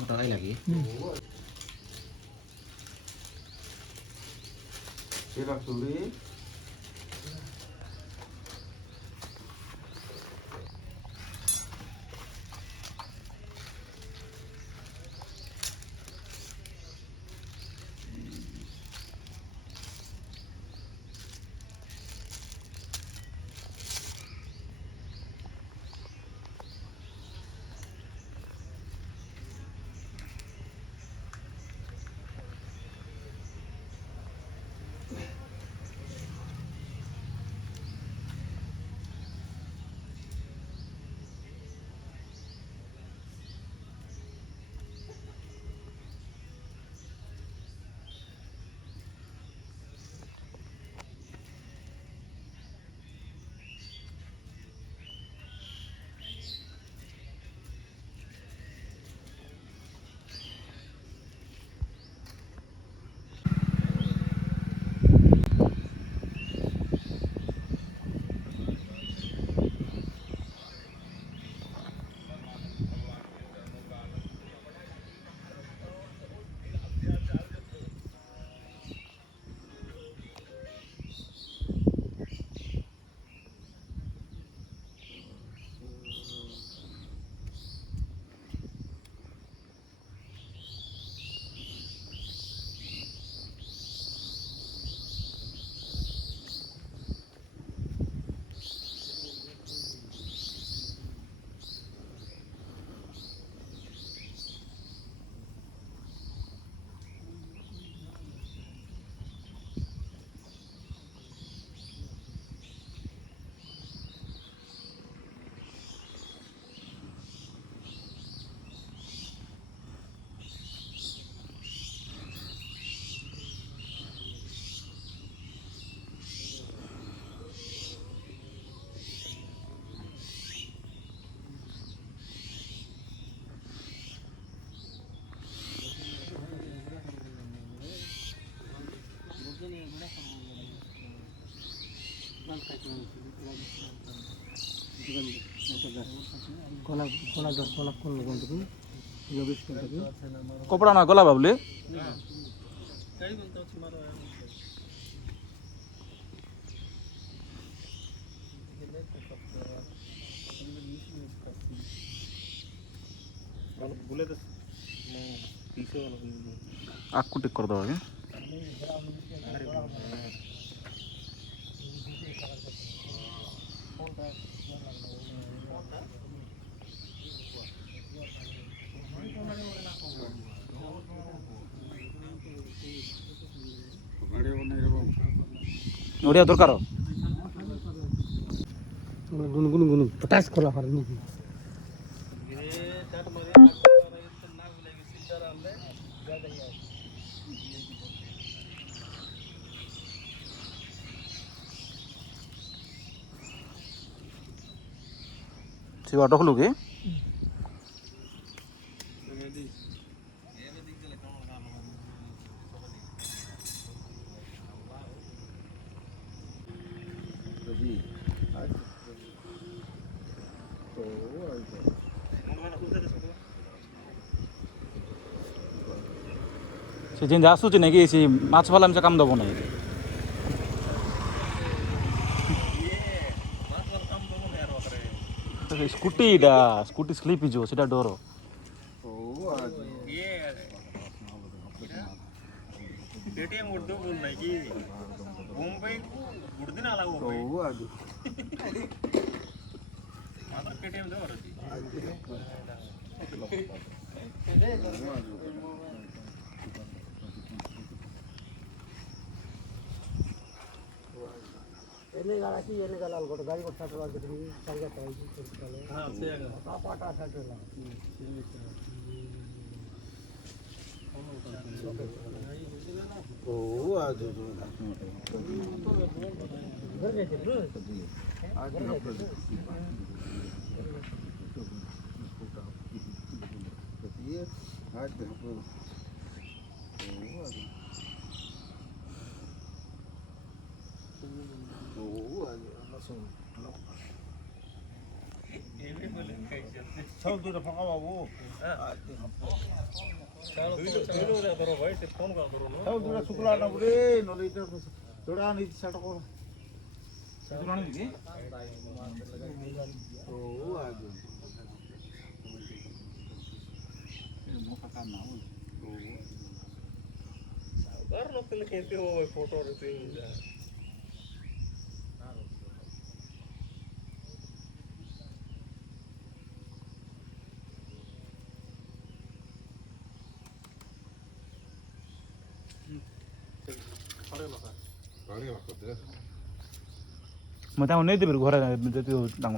ওটা lagi. Sila suri. কপড়া না গলা বাবলি আক্কু ঠিক করে দাও আগে ওড়িয়া দরকার গুনগুন গুন পটাশ করা পারে নাকি সে অটো খুলু কি ସେ ଯେମିତି ଆସୁଛି ନାଇଁ କି ସେ ମାଛ ବାଲା ଏମିତି କାମ ଦେବ ନାହିଁ ସ୍କୁଟିଟା ସ୍କୁଟି ସ୍ଲିପ୍ ହେଇଯିବ ସେଇଟା ଡର एने गाला की एने गाला गोट गाड़ी गोट साथ वाले की संगे तो चले हां से का पाटा साथ ला ओ आ जो घर गए थे आज ना ये आज देखो 서울도 방가하고 서울도 শুক্লানা বলে নলে এটা জোড়া নিতে সেটা করো জোড়ানো দিকে ও আগে মোটা কাম না ওই Karena pilih itu foto itu. মই তাহলে নেই দিবি ঘরে যদি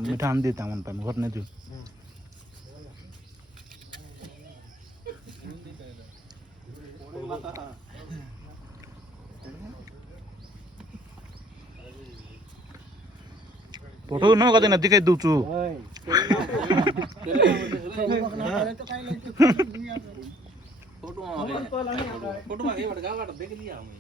মিঠা আন দিই তেমন পাই ঘর নেই দিবি फोटो न कतै नजिकै दउछु फोटो में ये बड़ा गाल देख लिया हमें